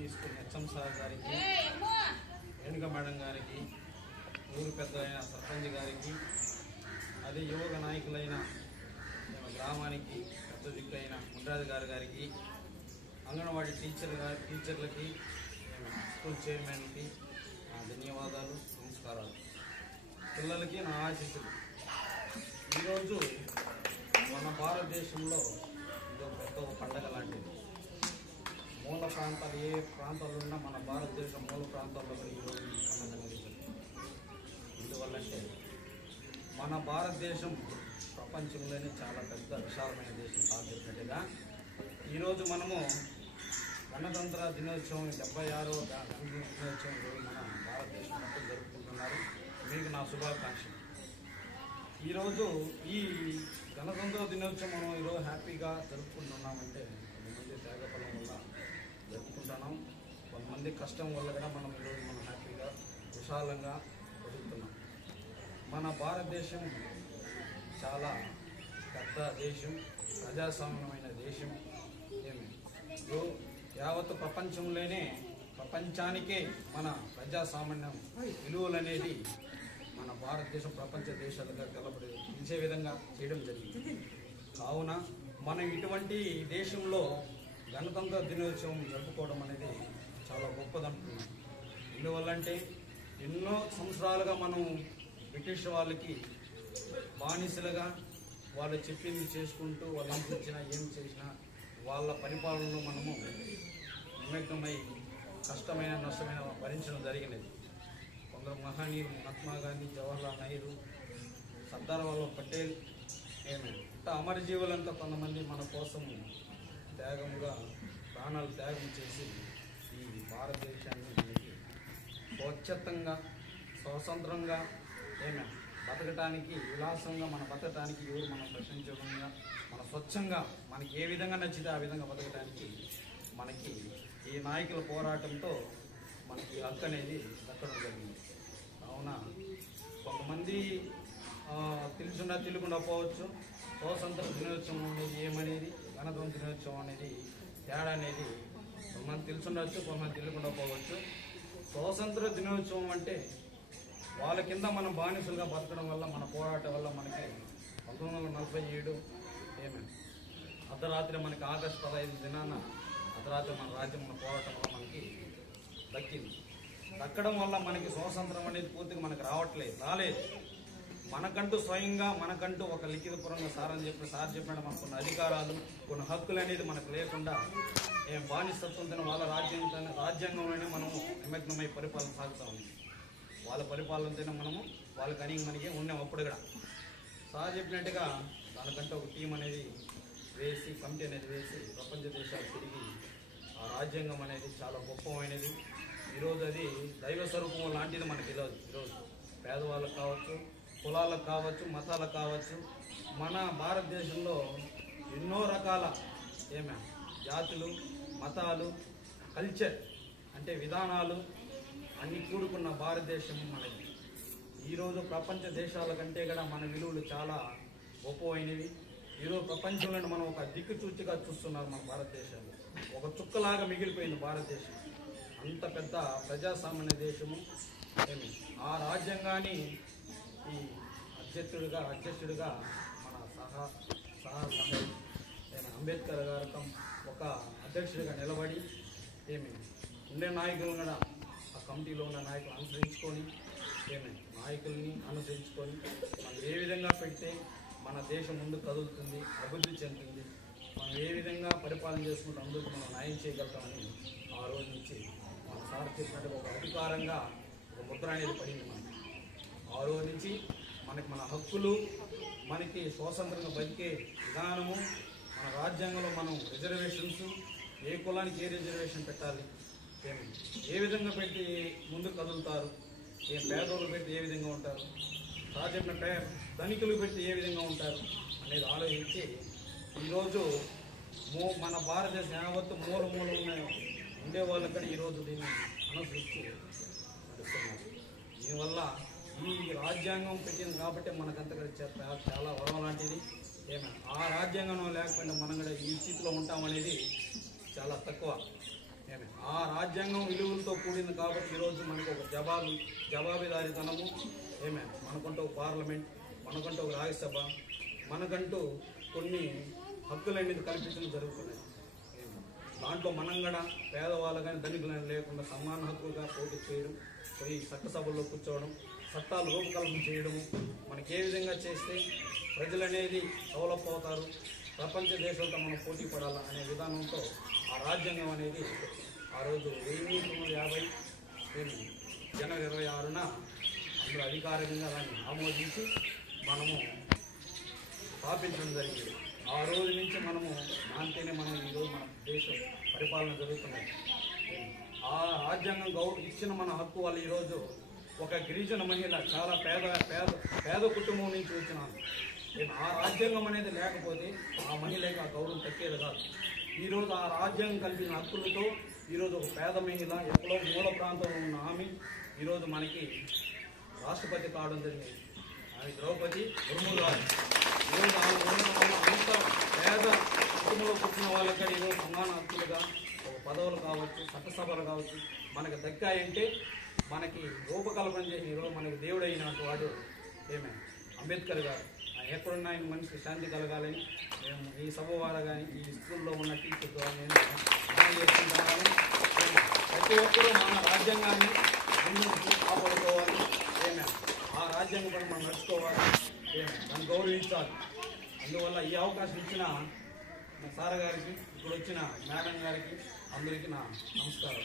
తీసుకున్న HM sir గారికి, Renuka madam గారికి, ఊరు పెద్ద అయిన సర్పంచ్ గారికి, అదే యువక నాయకులైన గ్రామానికి పెద్ద దిక్కైన ముండ్రాజు గారికి, అంగన్వాడీ టీచర్లకి, స్కూల్ చైర్మన్కి ధన్యవాదాలు, నమస్కారాలు. పిల్లలకి నా ఆశీస్సులు. ఈరోజు మన భారతదేశంలో ఇది ఒక పెద్ద పండగ లాంటిది. మూల ప్రాంతాలు ఏ ప్రాంతాల్లో ఉన్నా మన భారతదేశం మూల ప్రాంతాల్లో కూడా ఈరోజు ఈ పండుగ జరుగుతుంది. ఎందువల్లంటే మన భారతదేశం ప్రపంచంలోనే చాలా పెద్ద విశాలమైన దేశం. సాధ్యపడినట్టుగా ఈరోజు మనము గణతంత్ర దినోత్సవం 76వ గణతంత్ర దినోత్సవం ఈరోజు మన భారతదేశం మొత్తం జరుపుకుంటున్నారు. మీకు నా శుభాకాంక్షలు. ఈరోజు ఈ గణతంత్ర దినోత్సవం మనం ఈరోజు హ్యాపీగా జరుపుకుంటున్నామంటే కొంతమంది త్యాగఫలం వల్ల జరుపుకుంటున్నాం, కొంతమంది కష్టం వల్ల కూడా మనం ఈరోజు మనం హ్యాపీగా విశాలంగా బతుకుతున్నాం. మన భారతదేశం చాలా పెద్ద దేశం, ప్రజాస్వామ్యమైన దేశం. యావత్ ప్రపంచానికే మన ప్రజాస్వామ్యం విలువలు అనేది మన భారతదేశం ప్రపంచ దేశాలుగా తెలిసే విధంగా చేయడం జరిగింది. కావున మనం ఇటువంటి దేశంలో గణతంత్ర దినోత్సవం జరుపుకోవడం అనేది చాలా గొప్పదంటున్నాం. ఎందువల్లంటే ఎన్నో సంవత్సరాలుగా మనం బ్రిటిష్ వాళ్ళకి బానిసలుగా వాళ్ళు చెప్పింది చేసుకుంటూ వాళ్ళు ఏం చేసినా ఏం చేసినా వాళ్ళ పరిపాలనలో మనము నిమగ్నమై కష్టమైన నష్టమైన భరించడం జరిగినది. కొందరు మహనీయులు మహాత్మా గాంధీ, జవహర్లాల్ నెహ్రూ, సర్దార్ వల్లభాయ్ పటేల్ ఇట్లా అమరజీవులంతా కొంతమంది మన కోసం త్యాగంగా ప్రాణాలు త్యాగం చేసి ఈ భారతదేశాన్ని మనకి స్వచ్ఛతంగా స్వతంత్రంగా బతకటానికి విలాసంగా మన బతకటానికి ఎవరు మనం ప్రశ్నించకుండా మన స్వచ్ఛంగా మనకి ఏ విధంగా నచ్చితే ఆ విధంగా బతకటానికి మనకి ఈ నాయకుల పోరాటంతో మనకి హక్కు అనేది దక్కడం జరిగింది. కావున కొంతమంది తెలియకుండా పోవచ్చు. స్వాతంత్ర దినోత్సవం అనేది ఏమనేది, గణతంత్ర దినోత్సవం అనేది తేడా అనేది కొంతమంది తెలుసుండొచ్చు, కొంతమంది తెలియకుండా పోవచ్చు. స్వాతంత్ర దినోత్సవం అంటే వాళ్ళ కింద మనం బానిసలుగా బతకడం వల్ల మన పోరాటం వల్ల మనకి 1947 అర్ధరాత్రి మనకి ఆగస్టు 15 దినాన అర్ధరాత్రి మన రాజ్యం మన పోరాటం వల్ల మనకి దక్కింది. దక్కడం వల్ల మనకి స్వాతంత్రం అనేది పూర్తిగా మనకి రాలేదు. మనకంటూ స్వయంగా మనకంటూ ఒక లిఖితపూర్వకంగా సార్ చెప్పినట్టు మనకు కొన్ని అధికారాలు, కొన్ని హక్కులు అనేది మనకు లేకుండా బానిసత్వంతో వాళ్ళ రాజ్యాంగంలోనే మనము నిమగ్నమై పరిపాలన సాగుతూ ఉంది. వాళ్ళ పరిపాలనతోనే మనము వాళ్ళకి అని మనకి ఉన్నాం. అప్పుడు కూడా సార్ చెప్పినట్టుగా దానికంటే ఒక టీం అనేది వేసి, కమిటీ అనేది వేసి ప్రపంచ దేశాలు తిరిగి ఆ రాజ్యాంగం అనేది చాలా గొప్పమైనది. ఈరోజు అది దైవ స్వరూపం లాంటిది మనకి ఈరోజు పేదవాళ్ళకు కావచ్చు, కులాలకు కావచ్చు, మతాలకు కావచ్చు. మన భారతదేశంలో ఎన్నో రకాల జాతులు, మతాలు, కల్చర్ అంటే విధానాలు అన్ని కూడుకున్న భారతదేశం మనది. ఈరోజు ప్రపంచ దేశాల కంటే కూడా మన విలువలు చాలా గొప్పమైనవి. ఈరోజు ప్రపంచంలో మనం ఒక దిక్కుచూచిగా చూస్తున్నారు. మన భారతదేశాన్ని ఒక చుక్కలాగా మిగిలిపోయింది భారతదేశం. అంత పెద్ద ప్రజాస్వామ్య దేశము. ఆ రాజ్యాంగాన్ని ఈ అధ్యక్షుడిగా మన అంబేద్కర్ గారు ఒక అధ్యక్షుడిగా నిలబడి ఉండే నాయకులను కూడా ఆ కమిటీలో ఉన్న నాయకులు అనుసరించుకొని మనం ఏ విధంగా పెడితే మన దేశం ముందు కదులుతుంది, అభివృద్ధి చెందుతుంది, మనం ఏ విధంగా పరిపాలన చేసుకుంటే అందుకు మనం న్యాయం చేయగలుగుతామని ఆ రోజు నుంచి మన సార్ చెప్పినట్టు ఒక అధికారంగా ఒక ముద్ర అనేది పడింది మనకి. ఆ రోజు నుంచి మన హక్కులు, మనకి స్వాతంత్రంగా బతికే విధానము, మన రాజ్యాంగంలో మనం రిజర్వేషన్స్, ఏ కులానికి ఏ రిజర్వేషన్ పెట్టాలి, ఏ విధంగా పెట్టి ముందుకు కదులుతారు, పేదోళ్ళు పెట్టి ఏ విధంగా ఉంటారు, సార్ చెప్పిన ధనికులు పెట్టి ఏ విధంగా ఉంటారు అనేది ఆలోచించి ఈరోజు మన భారతదేశం యావత్తు మూల ఉండే వాళ్ళకి కూడా ఈరోజు దీన్ని అనుసరించి నడుస్తున్నారు. దీనివల్ల ఈ రాజ్యాంగం పెట్టింది కాబట్టి మనకంత చాలా వరం లాంటిది. ఆ రాజ్యాంగం లేకపోయినా మనం కూడా ఈ స్థితిలో ఉంటామనేది చాలా తక్కువ. ఆ రాజ్యాంగం విలువలతో కూడింది కాబట్టి ఈరోజు మనకు ఒక జవాబుదారీతనము మనకంటూ ఒక పార్లమెంట్, మనకంటూ ఒక రాజ్యసభ, మనకంటూ కొన్ని హక్కులు అనేది కల్పించడం జరుగుతున్నాయి. దాంట్లో మనం కూడా పేదవాళ్ళు కానీ ధనికులు లేకుండా సమాన హక్కులుగా పోటీ చేయడం, పోయి చట్టసభల్లో కూర్చోవడం, చట్టాలు రూపకల్పన చేయడము, మనకి ఏ విధంగా చేస్తే ప్రజలు అనేది డెవలప్ అవుతారు, ప్రపంచ దేశాలతో మనం పోటీ పడాలా అనే విధానంతో ఆ రాజ్యాంగం అనేది ఆ రోజు 1950 జనవరి 26న అందరూ అధికారికంగా దాన్ని ఆమోదించి మనము స్థాపించడం జరిగింది. ఆ రోజు నుంచి మనము దాంతోనే మనం ఈరోజు మన దేశం పరిపాలన జరుగుతున్నాయి. ఆ రాజ్యాంగం ఇచ్చిన మన హక్కు వల్ల ఈరోజు ఒక గిరిజన మహిళ చాలా పేద కుటుంబం నుంచి వచ్చినాను. ఆ రాజ్యాంగం అనేది లేకపోతే ఆ మహిళకి ఆ గౌరవం తగ్గేది కాదు. ఈరోజు ఆ రాజ్యాంగం కల్పించిన హక్కులతో ఈరోజు ఒక పేద మహిళ ఎక్కడో మూల ప్రాంతంలో ఉన్న ఆమె ఈరోజు మనకి రాష్ట్రపతి కావడం జరిగింది. ఆమె ద్రౌపది ముర్ము గారు. ఈరోజు ఆమె ఉండడం వల్ల అంత పేద కుటుంబంలో పుట్టిన వాళ్ళకి ఈరోజు సమాన హక్కులుగా ఒక పదవులు కావచ్చు, చట్టసభలు కావచ్చు మనకు దక్కాయంటే మనకి రూపకల్పన చేసి ఈరోజు మనకి దేవుడు అయినట్టు వాడు అంబేద్కర్ గారు. ఎక్కడున్న ఆయన మనిషికి శాంతి కలగాలని మేము ఈ సభ వారు కానీ ఈ స్కూల్లో ఉన్న టీచర్ ద్వారా నేను చేసుకుంటున్నాను. ప్రతి ఒక్కరూ మన రాజ్యాంగాన్ని ముందు కాపాడుకోవాలి. ఆ రాజ్యాంగం పని మనం నడుచుకోవాలి, దాన్ని గౌరవించాలి. అందువల్ల ఈ అవకాశం ఇచ్చిన మా సార్ గారికి, ఇప్పుడు వచ్చిన మేడం గారికి అందరికీ నా నమస్కారం.